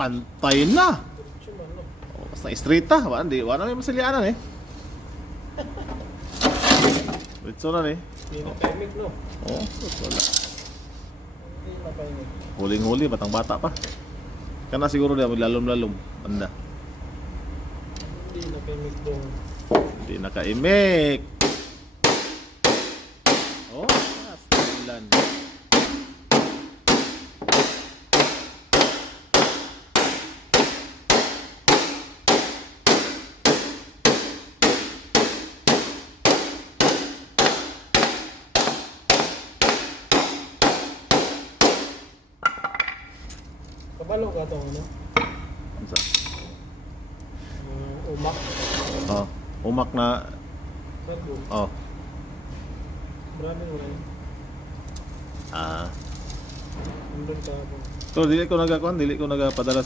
Pantay na. Diretso man, no? Oh, basta straight ta. Wala may masalianan eh. Diretso na eh. Hindi na timing, no? Oh, wala. Hindi na timing. Huling-huli, batang bata pa. Kana siguro dia maglalom-lalom. Anda. Hindi na timing dong. Hindi nakaimik. Oh, stilan. Kabalo ka itong ano? Unsa? Umak. Oh, umak na. Cargo. Oh. Marami mo rin. Ah. Nandun ka po. So dili ko nagakuan, dili ko nagapadala